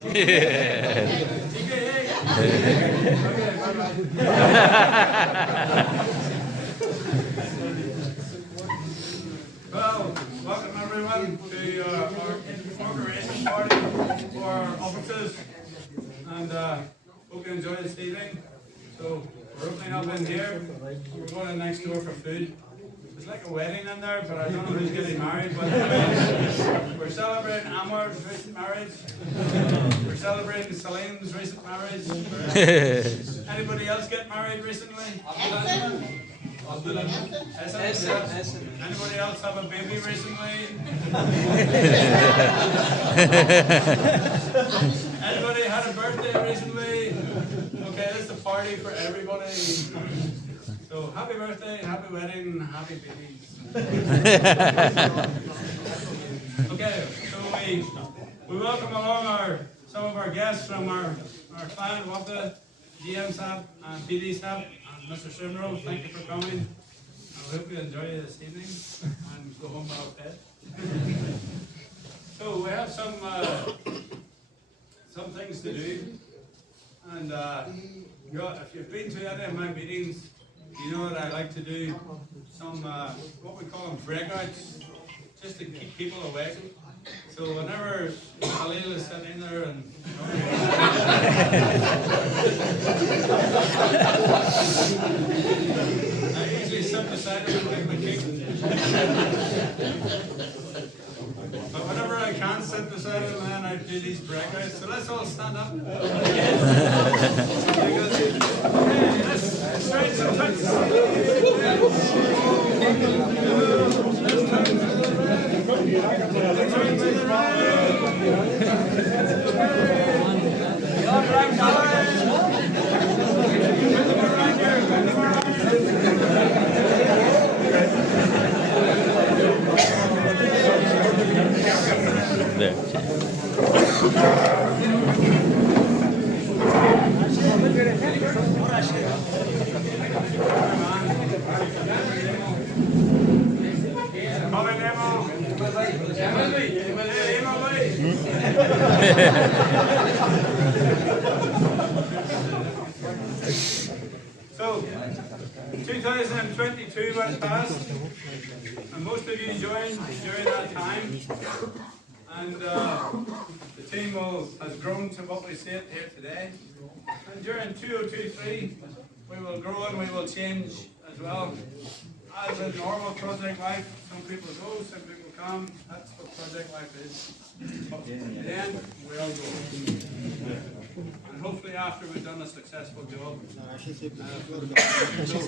Well, welcome everyone to our inauguration party for our offices, and hope you enjoy this evening. So we're opening up in here, we're going in next door for food. It's like a wedding in there, but I don't know who's getting married. But we're celebrating Amar's recent marriage. We're celebrating Celine's recent marriage. Anybody else get married recently? Anybody else have a baby recently? Anybody had a birthday recently? Okay, this is a party for everybody. So happy birthday, happy wedding, happy babies. Okay, so we welcome along some of our guests from our client, Wapta, GM staff and PD staff, and Mr. Simro. Thank you for coming. I hope you enjoy this evening and go home well fed. So we have some things to do, and if you've been to any of my meetings, you know that I like to do some, what we call them, breakouts, just to keep people awake. So whenever Khalil is sitting there and I usually sit beside him like the king. But whenever I can't sit beside him, then I do these breakouts. So let's all stand up. Okay, let's straight some touch. Let's turn to the right. Let's turn to the right. All right, guys. So, 2022 went past, and most of you joined during that time, and the team has grown to what we see it here today. And during 2023, we will grow and we will change as well. As in normal project life, some people go, some people come. That's what project life is. But in the end, we all go. And hopefully after we've done a successful job. So,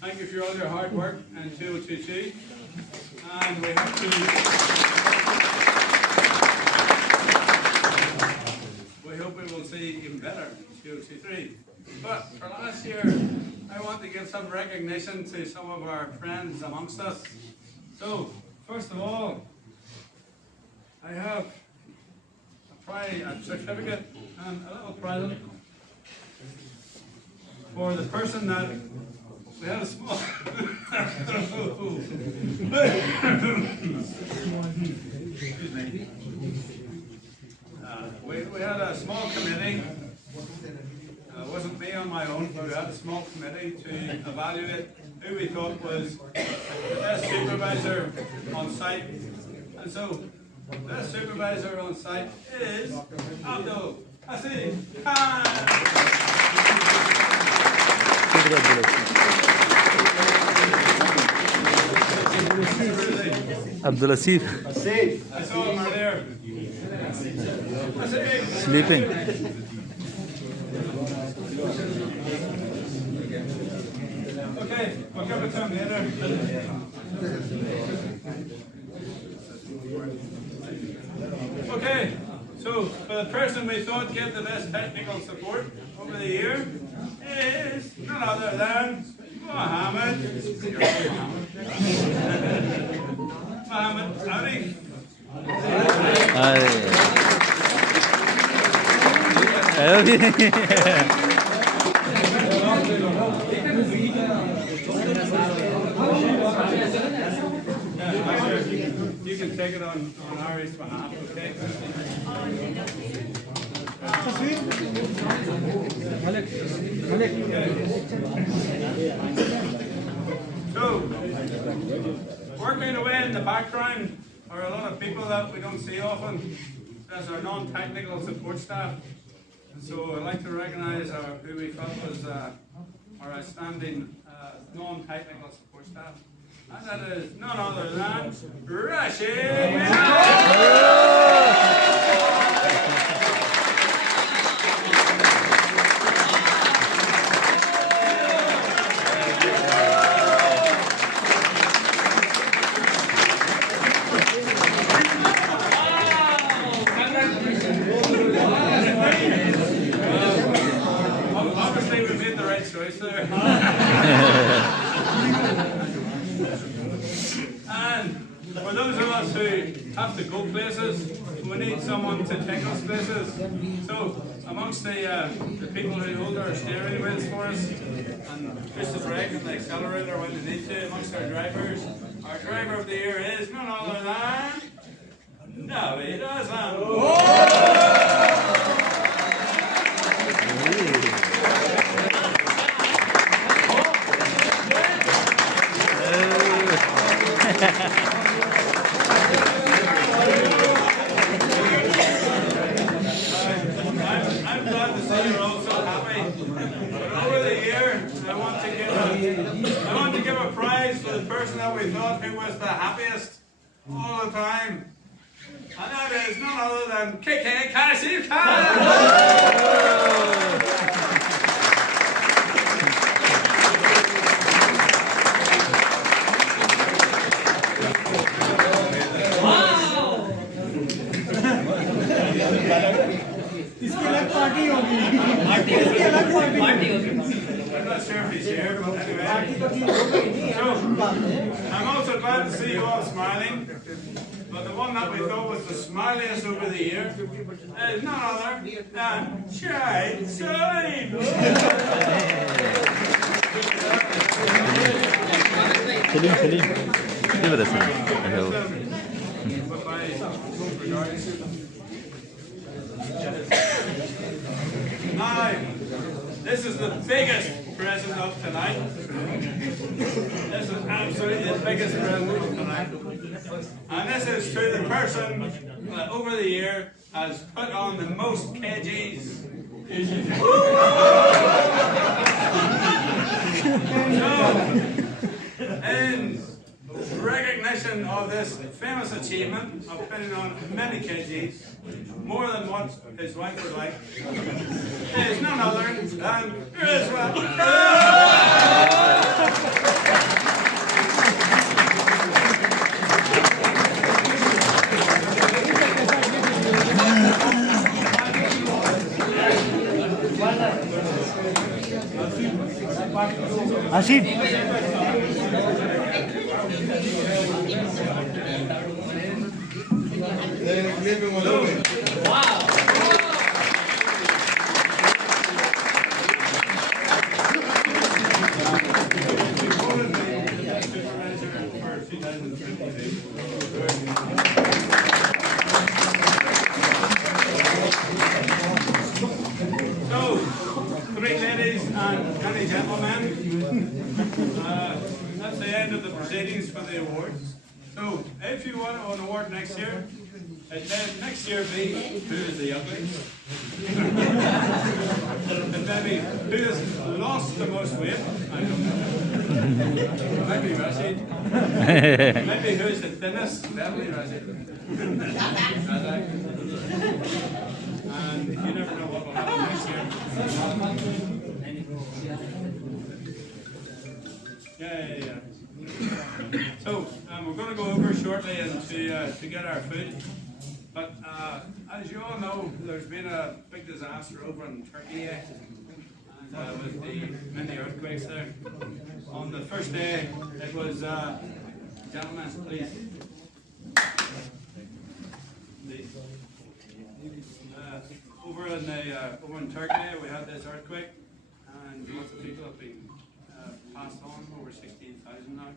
thank you for all your hard work in 2022. And we hope we will see even better in 2023. But for last year, I want to give some recognition to some of our friends amongst us. So, first of all, I have a certificate and a little present for the person that we had a small excuse me. We had a small committee. It wasn't me on my own, but we had a small committee to evaluate who we thought was the best supervisor on site. And so, the best supervisor on site is Abdul Hasib Khan. Abdul Hasib. I saw him earlier. Sleeping. Okay, we'll give it to him later. Okay, so for the person we thought gave the best technical support over the year is none other than Mohammed Arif. You can take it on Ari's behalf, okay? So, working away in the background are a lot of people that we don't see often. That's our non-technical support staff. And so I'd like to recognise who we felt was our outstanding non-technical support staff. And that is none other than Rashid! Obviously we made the right choice there. And for those of us who have to go places, we need someone to take us places. So amongst the people who hold our steering wheels for us and push the brake and the accelerator when they need to, amongst our driver of the year is none other than David Aslan. I'm glad to see you're all so happy. But over the year, I want to give a prize for the person that we thought who was the happiest all the time. And that is none other than KK Cassie इसकी अलग party होगी इसकी अलग party होगी I'm not sure if he's here, but anyway. So, I'm also glad to see you all smiling. But the one that we thought was the smiliest over the year is none other than Shai Salim. Salim. Give it a second. Now, this is the biggest present of tonight. This is absolutely the biggest present of tonight. And this is to the person that over the year has put on the most kgs. So, in recognition of this famous achievement of putting on many kgs, more than what his wife would like, is none other than Ashid. So, three ladies and 20 gentlemen, that's the end of the proceedings for the awards. So, if you want an award next year, it may next year be who is the ugliest. And maybe who has lost the most weight. I don't know. Maybe Rashid. Maybe who is the thinnest. Definitely Rashid. And you never know what will happen next year. Yeah. So we're going to go over shortly and to get our food. But as you all know, there's been a big disaster over in Turkey and with the many earthquakes there. On the first day, it was gentlemen, please. Over in Turkey, we had this earthquake, and lots of people have been passed on, over 16,000 now,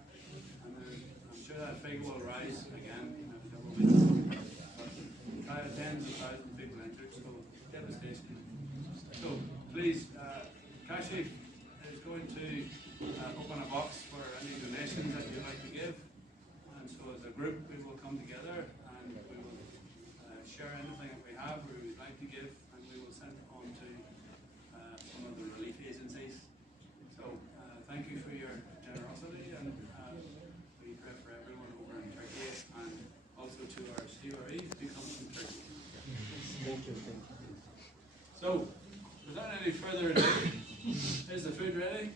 and I'm sure that figure will rise again. Tens of thousands of people injured, so devastation. please, Kashif is going to open a box for any donations that you'd like to give. And so as a group, we will come together and we will share anything that we have or we would like to give, and we will send it on to some of the relief agencies. So thank you for your generosity, and we pray for everyone over in Turkey and also to our CREs who come from Turkey. Thank you. So, without any further ado, is the food ready?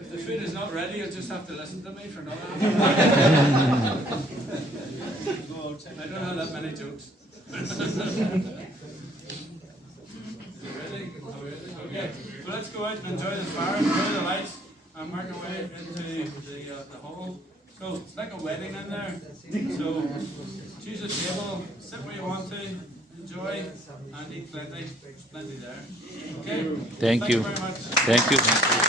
If the food is not ready, you'll just have to listen to me for another half an hour. I don't have that many jokes. Ready? Okay. So let's go out and enjoy the fire, enjoy the lights, and work our way into the hall. So it's like a wedding in there. So choose a table, sit where you want to, enjoy, and eat plenty. There's plenty there. Okay? Thank you. Very much. Thank you.